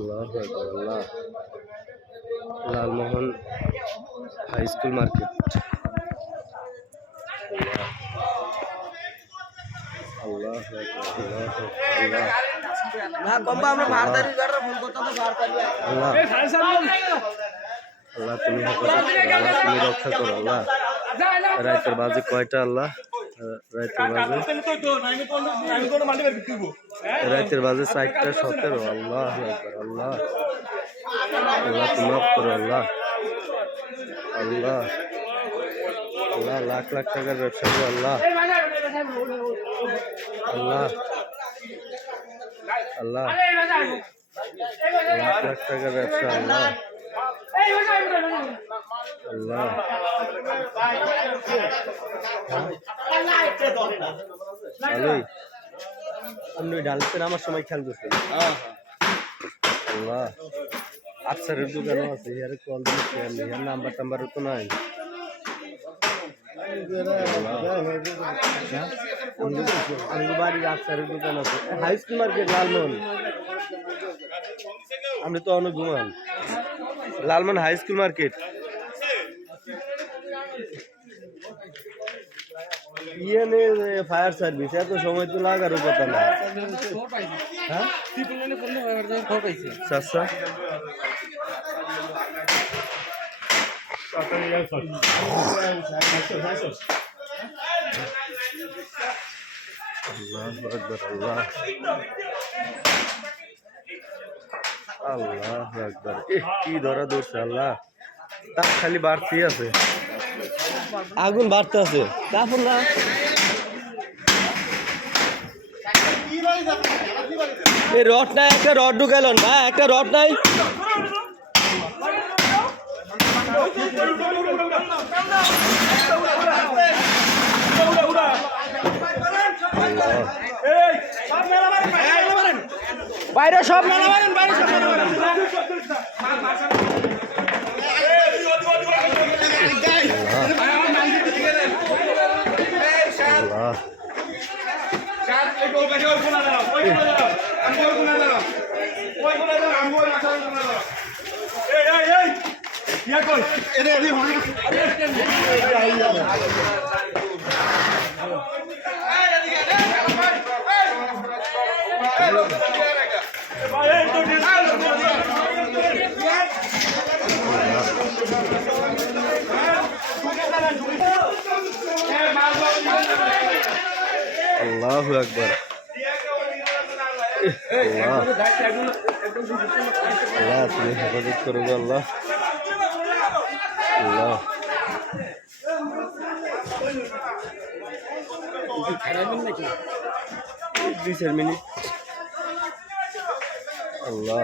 আল্লাহু আকবার। আল্লাহ Lalmohan high school market. আল্লাহ আল্লাহ তুমি তুমি রক্ষা করো আল্লাহ। রাইতের বাজে কয়টা আল্লাহ? রাইতের বাজে 4:17। আল্লাহ আকবার। আল্লাহ আল্লাহ তুমি মাফ করো আল্লাহ। আল্লাহ আল্লাহ লাখ লাখ টাকার ব্যবসা করো আল্লাহ। আল্লাহ আল্লাহ লাখ লাখ টাকার ব্যবসা আল্লাহ। আল্লাহ ভালোই আপনি ডালছেন আমার সময় খেয়াল করছেন। আল্লাহ আফসারের দোকানও আছে, ইয়ার কল দিলে নাম্বার টাম্বারও তো নাই। আমার বাড়ির আফসারের দোকান আছে হাই স্কুল মার্কেট লালমোহন। আপনি তো অনেক ঘুমান Lalmohan high school market. Fire service এত সময় তো লাগারও কথা না। হ্যাঁ আচ্ছা আল্লাহ আকবার। কি ধরা ধরছে আল্লাহ, তার খালি বাড়তি আছে, আগুন বাড়তে আছে। তারপর না এই রড নাই, একটা রড ঢুকাইলেন ভাই, একটা রড নাই। বাইরে সব মেলা মারেন, বাইরে সব মেলা মারেন। আল্লাহু আকবার। আল্লাহ তুমি হেফাজত করো গো আল্লাহ। আল্লাহ 2-4 মিনিট। আল্লাহ